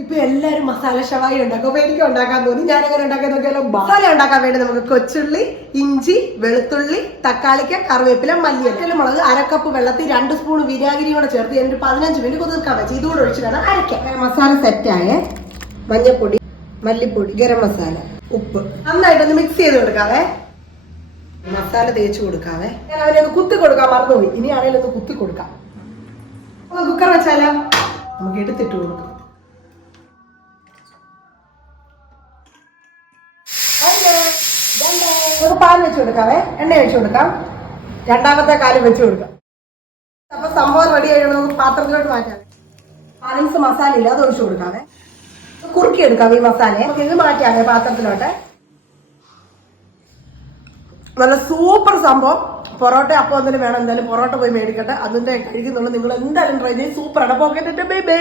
ഇപ്പൊ എല്ലാരും മസാല ഷവായി ഉണ്ടാക്കും. അപ്പൊ എനിക്ക് ഉണ്ടാക്കാൻ തോന്നി. ഞാൻ എങ്ങനെ ഉണ്ടാക്കാൻ നോക്കിയാലോ. മസാല ഉണ്ടാക്കാൻ വേണ്ടി നമുക്ക് കൊച്ചുള്ളി, ഇഞ്ചി, വെളുത്തുള്ളി, തക്കാളിക്ക, കറിവേപ്പില, മല്ലിയല, മുളക്, അരക്കപ്പ് വെള്ളത്തിൽ 2 സ്പൂൺ വിനാഗിരി കൂടെ ചേർത്ത് എന്നിട്ട് 15 മിനിറ്റ് കുതിർക്കാൻ വെച്ച് ഇതുകൂടെ ഒഴിച്ചിട്ടാണ് അരയ്ക്കാം. മസാല സെറ്റായേ. മഞ്ഞപ്പൊടി, മല്ലിപ്പൊടി, ഗരം മസാല, ഉപ്പ് നന്നായിട്ടൊന്ന് മിക്സ് ചെയ്ത് കൊടുക്കാവേ. മസാല തേച്ച് കൊടുക്കാവേ. ഞാൻ അവനെ ഒന്ന് കുത്തി കൊടുക്കാൻ മറന്നുപോയി. ഇനി ആണെങ്കിലും ഒന്ന് കുത്തി കൊടുക്കാം. കുക്കർ വെച്ചാലോ. നമുക്ക് എടുത്തിട്ട് കൊടുക്കാം. നമുക്ക് പാൽ വെച്ച് കൊടുക്കാവേ. എണ്ണ വെച്ച് കൊടുക്കാം. രണ്ടാമത്തെ കാലം വെച്ച് കൊടുക്കാം. അപ്പൊ സംഭവം റെഡി ആയിട്ട് നമുക്ക് പാത്രത്തിലോട്ട് മാറ്റാം. ബാലൻസ് മസാല ഇല്ല, അത് ഒഴിച്ചു കൊടുക്കാവേ. കുറുക്കി എടുക്കാം ഈ മസാലയെ. നമുക്ക് ഇത് മാറ്റാവേ പാത്രത്തിലോട്ട്. നല്ല സൂപ്പർ സംഭവം. പൊറോട്ട അപ്പം ഒന്നിനും വേണം. എന്തായാലും പൊറോട്ട പോയി മേടിക്കട്ടെ. അതിന്റെ കഴിക്കുന്നുള്ളൂ. നിങ്ങൾ എന്തായാലും ട്രൈ ചെയ്ത് സൂപ്പറാണ്. Pocket bye bye.